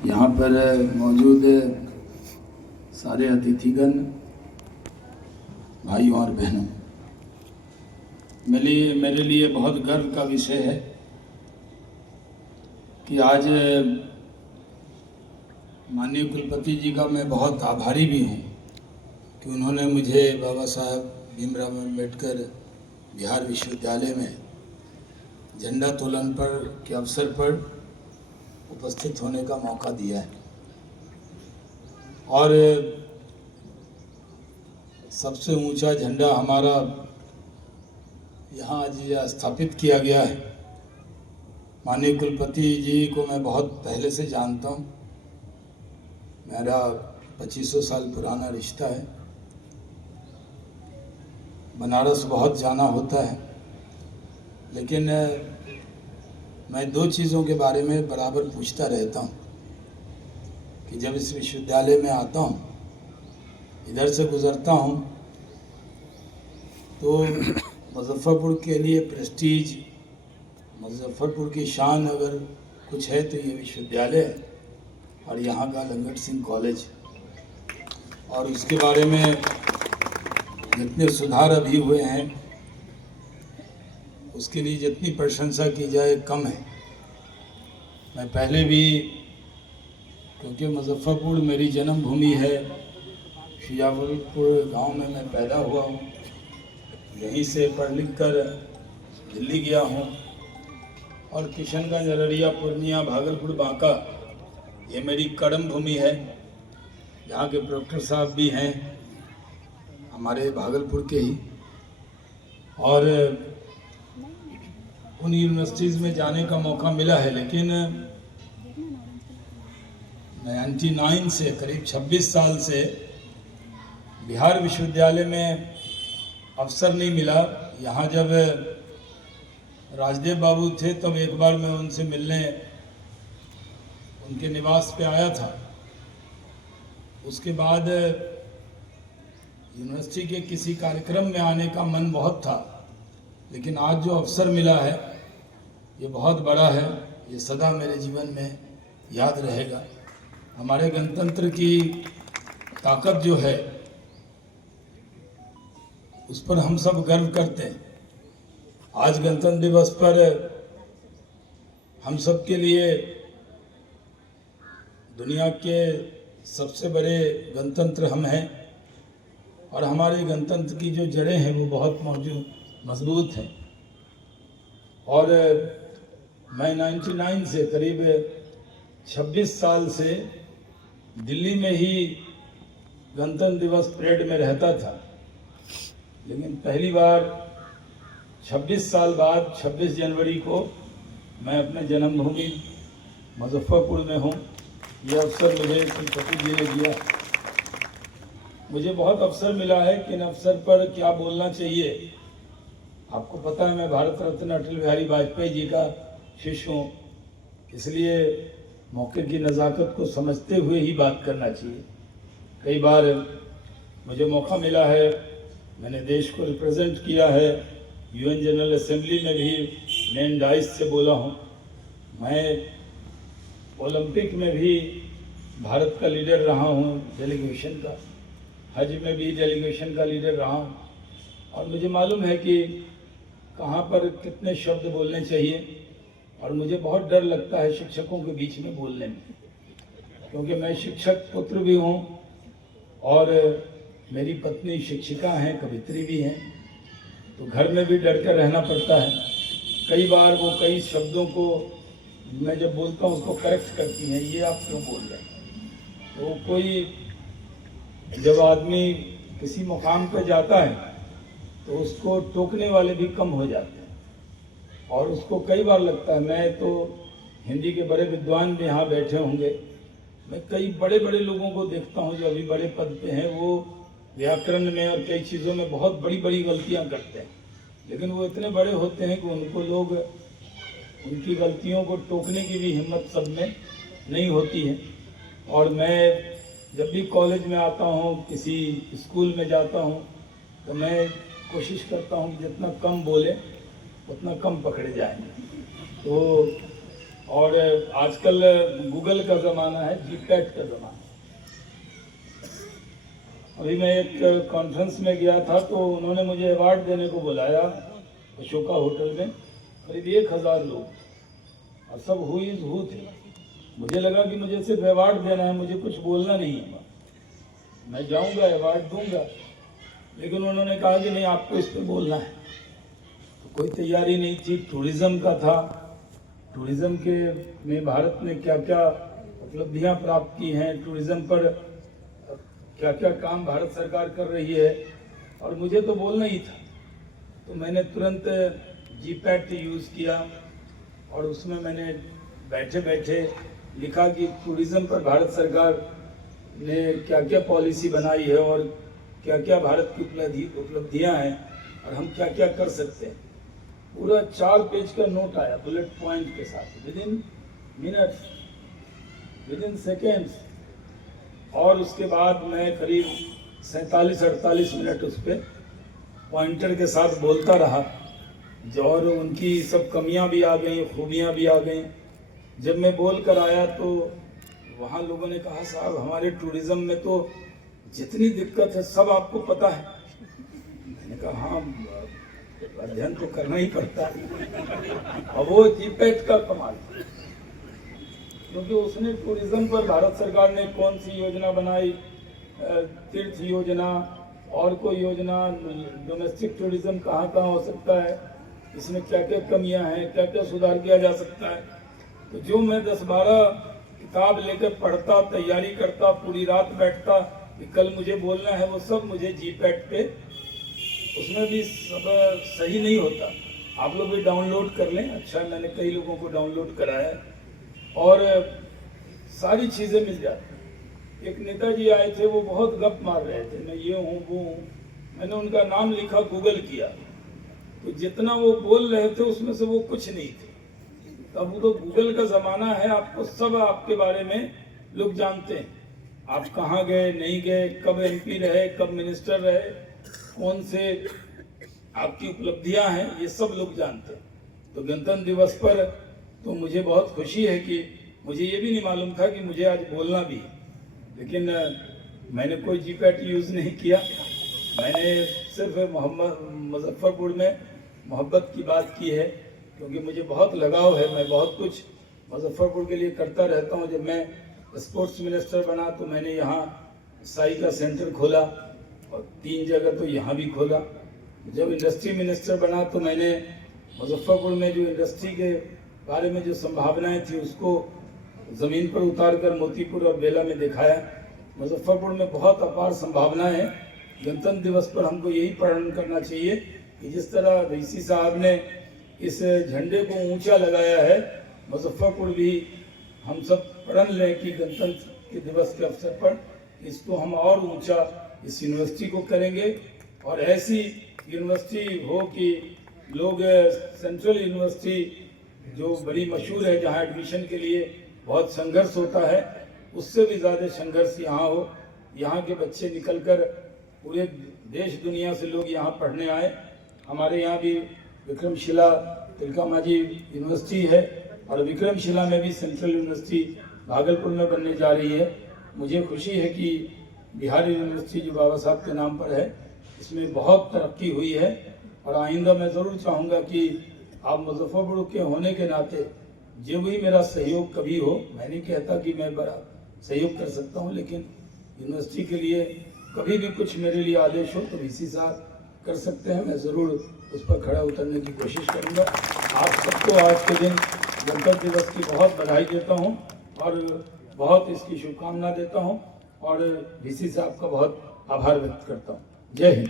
यहाँ पर मौजूद सारे अतिथिगण, भाइयों और बहनों, मेरे लिए बहुत गर्व का विषय है कि आज माननीय कुलपति जी का मैं बहुत आभारी भी हूँ कि उन्होंने मुझे बाबा साहब भीमराव अम्बेडकर बिहार विश्वविद्यालय में झंडा तोलन के अवसर पर उपस्थित होने का मौका दिया है। और सबसे ऊंचा झंडा हमारा यहाँ आज स्थापित किया गया है। माननीय कुलपति जी को मैं बहुत पहले से जानता हूँ, मेरा 2500 साल पुराना रिश्ता है। बनारस बहुत जाना होता है, लेकिन मैं दो चीज़ों के बारे में बराबर पूछता रहता हूँ कि जब इस विश्वविद्यालय में आता हूँ, इधर से गुज़रता हूँ, तो मुजफ्फरपुर के लिए प्रेस्टीज, मुजफ्फरपुर की शान अगर कुछ है तो ये विश्वविद्यालय है और यहाँ का लंगट सिंह कॉलेज। और उसके बारे में जितने सुधार अभी हुए हैं उसके लिए जितनी प्रशंसा की जाए कम है। मैं पहले भी, क्योंकि मुजफ्फरपुर मेरी जन्मभूमि है, शियावलपुर गांव में मैं पैदा हुआ हूँ, यहीं से पढ़ लिख कर दिल्ली गया हूँ, और किशनगंज, अररिया, पूर्णिया, भागलपुर, बांका ये मेरी कर्म भूमि है। यहाँ के प्रोफेसर साहब भी हैं हमारे भागलपुर के ही, और उन यूनिवर्सिटीज़ में जाने का मौका मिला है। लेकिन 99 से करीब 26 साल से बिहार विश्वविद्यालय में अवसर नहीं मिला। यहाँ जब राजदेव बाबू थे तब एक बार मैं उनसे मिलने उनके निवास पे आया था। उसके बाद यूनिवर्सिटी के किसी कार्यक्रम में आने का मन बहुत था, लेकिन आज जो अवसर मिला है ये बहुत बड़ा है, ये सदा मेरे जीवन में याद रहेगा। हमारे गणतंत्र की ताकत जो है उस पर हम सब गर्व करते हैं। आज गणतंत्र दिवस पर हम सब के लिए दुनिया के सबसे बड़े गणतंत्र हम हैं, और हमारे गणतंत्र की जो जड़ें हैं वो बहुत मजबूत हैं। और मैं 99 से करीब 26 साल से दिल्ली में ही गणतंत्र दिवस परेड में रहता था, लेकिन पहली बार 26 साल बाद 26 जनवरी को मैं अपने जन्मभूमि मुजफ्फरपुर में हूँ। यह अवसर मुझे कुलपति जी ने दिया। मुझे बहुत अवसर मिला है कि इन अवसर पर क्या बोलना चाहिए। आपको पता है मैं भारत रत्न अटल बिहारी वाजपेयी जी का शिष्य हूँ, इसलिए मौके की नज़ाकत को समझते हुए ही बात करना चाहिए। कई बार मुझे मौका मिला है, मैंने देश को रिप्रेजेंट किया है, यूएन जनरल असेंबली में भी मेन डाइस से बोला हूँ। मैं ओलंपिक में भी भारत का लीडर रहा हूँ, डेलीगेशन का, हज में भी डेलीगेशन का लीडर रहा हूँ, और मुझे मालूम है कि कहाँ पर कितने शब्द बोलने चाहिए। और मुझे बहुत डर लगता है शिक्षकों के बीच में बोलने में, क्योंकि मैं शिक्षक पुत्र भी हूँ और मेरी पत्नी शिक्षिका हैं, कवित्री भी हैं, तो घर में भी डर कर रहना पड़ता है। कई बार वो कई शब्दों को मैं जब बोलता हूँ उसको करेक्ट करती हैं, ये आप क्यों बोल रहे हैं। तो कोई जब आदमी किसी मुकाम पर जाता है तो उसको टोकने वाले भी कम हो जाते हैं, और उसको कई बार लगता है, मैं तो हिंदी के बड़े विद्वान भी यहाँ बैठे होंगे, मैं कई बड़े बड़े लोगों को देखता हूँ जो अभी बड़े पद पे हैं, वो व्याकरण में और कई चीज़ों में बहुत बड़ी बड़ी गलतियाँ करते हैं, लेकिन वो इतने बड़े होते हैं कि उनको लोग उनकी गलतियों को टोकने की भी हिम्मत सब में नहीं होती है। और मैं जब भी कॉलेज में आता हूँ, किसी स्कूल में जाता हूँ, तो मैं कोशिश करता हूँ कि जितना कम बोले उतना कम पकड़े जाएंगे। तो और आजकल गूगल का ज़माना है, जीपैट का ज़माना है। अभी मैं एक कॉन्फ्रेंस में गया था तो उन्होंने मुझे अवार्ड देने को बुलाया अशोका होटल में, करीब 1000 लोग और सब हु इज़ हु थे। मुझे लगा कि मुझे सिर्फ अवार्ड देना है, मुझे कुछ बोलना नहीं है, मैं जाऊंगा अवार्ड दूंगा, लेकिन उन्होंने कहा कि नहीं आपको इस पर बोलना है। तो कोई तैयारी नहीं थी, टूरिज़्म का था, टूरिज़्म के में भारत ने क्या क्या उपलब्धियां प्राप्त की हैं, टूरिज़्म पर क्या क्या काम भारत सरकार कर रही है, और मुझे तो बोलना ही था। तो मैंने तुरंत जीपैट यूज़ किया और उसमें मैंने बैठे बैठे लिखा कि टूरिज़्म पर भारत सरकार ने क्या क्या पॉलिसी बनाई है और क्या क्या भारत की उपलब्धियां हैं और हम क्या क्या कर सकते हैं। पूरा 4 पेज का नोट आया बुलेट पॉइंट के साथ, विदिन मिनट्स, विदिन सेकेंड्स। और उसके बाद मैं करीब 47-48 मिनट उस पर पॉइंटर के साथ बोलता रहा, और उनकी सब कमियां भी आ गई, खूबियां भी आ गई। जब मैं बोल कर आया तो वहाँ लोगों ने कहा साहब हमारे टूरिज़्म में तो जितनी दिक्कत है सब आपको पता है। मैंने कहा हाँ, अध्ययन तो करना ही पड़ता है। और वो जीपैट का कमाल, क्योंकि उसने टूरिज़्म पर भारत सरकार ने कौन सी योजना बनाई, तीर्थ योजना और कोई योजना, डोमेस्टिक टूरिज़्म कहाँ कहाँ हो सकता है, इसमें क्या क्या कमियां हैं, क्या क्या सुधार किया जा सकता है। तो जो मैं 10-12 किताब लेकर पढ़ता, तैयारी करता, पूरी रात बैठता कि कल मुझे बोलना है, वो सब मुझे जीपैट पे, उसमें भी सब सही नहीं होता। आप लोग भी डाउनलोड कर लें, अच्छा मैंने कई लोगों को डाउनलोड कराया और सारी चीज़ें मिल जाती। एक नेताजी आए थे, वो बहुत गप मार रहे थे, मैं ये हूँ वो हूँ। मैंने उनका नाम लिखा, गूगल किया, तो जितना वो बोल रहे थे उसमें से वो कुछ नहीं थे। अब तो गूगल का ज़माना है, आपको सब आपके बारे में लोग जानते हैं। आप कहाँ गए, नहीं गए, कब एमपी रहे, कब मिनिस्टर रहे, कौन से आपकी उपलब्धियां हैं, ये सब लोग जानते हैं। तो गणतंत्र दिवस पर तो मुझे बहुत खुशी है कि मुझे ये भी नहीं मालूम था कि मुझे आज बोलना भी है, लेकिन मैंने कोई जीपैट यूज़ नहीं किया। मैंने सिर्फ मुजफ्फरपुर में मोहब्बत की बात की है, क्योंकि मुझे बहुत लगाव है। मैं बहुत कुछ मुजफ्फरपुर के लिए करता रहता हूँ। जब मैं स्पोर्ट्स मिनिस्टर बना तो मैंने यहाँ साई का सेंटर खोला और 3 जगह तो यहाँ भी खोला। जब इंडस्ट्री मिनिस्टर बना तो मैंने मुजफ्फरपुर में जो इंडस्ट्री के बारे में जो संभावनाएं थी उसको ज़मीन पर उतार कर मोतीपुर और बेला में दिखाया। मुजफ्फरपुर में बहुत अपार संभावनाएं हैं। गणतंत्र दिवस पर हमको यही प्रण करना चाहिए कि जिस तरह वीसी साहब ने इस झंडे को ऊंचा लगाया है, मुजफ्फरपुर भी हम सब प्रण लें कि गणतंत्र के दिवस के अवसर पर इसको हम और ऊंचा इस यूनिवर्सिटी को करेंगे। और ऐसी यूनिवर्सिटी हो कि लोग, सेंट्रल यूनिवर्सिटी जो बड़ी मशहूर है, जहाँ एडमिशन के लिए बहुत संघर्ष होता है, उससे भी ज़्यादा संघर्ष यहाँ हो। यहाँ के बच्चे निकलकर पूरे देश दुनिया से लोग यहाँ पढ़ने आए। हमारे यहाँ भी विक्रमशिला तिलकामाझी यूनिवर्सिटी है और विक्रमशिला में भी सेंट्रल यूनिवर्सिटी भागलपुर में बनने जा रही है। मुझे खुशी है कि बिहार यूनिवर्सिटी जो बाबा साहब के नाम पर है, इसमें बहुत तरक्की हुई है। और आइंदा मैं ज़रूर चाहूँगा कि आप मुजफ्फरपुर के होने के नाते जो भी मेरा सहयोग कभी हो, मैं नहीं कहता कि मैं बड़ा सहयोग कर सकता हूँ, लेकिन यूनिवर्सिटी के लिए कभी भी कुछ मेरे लिए आदेश हो तो वीसी साहब कर सकते हैं, मैं ज़रूर उस पर खड़ा उतरने की कोशिश करूँगा। आप सबको आज के दिन गणतंत्र दिवस की बहुत बधाई देता हूँ और बहुत इसकी शुभकामना देता हूँ और वीसी साहब का बहुत आभार व्यक्त करता हूँ। जय हिंद।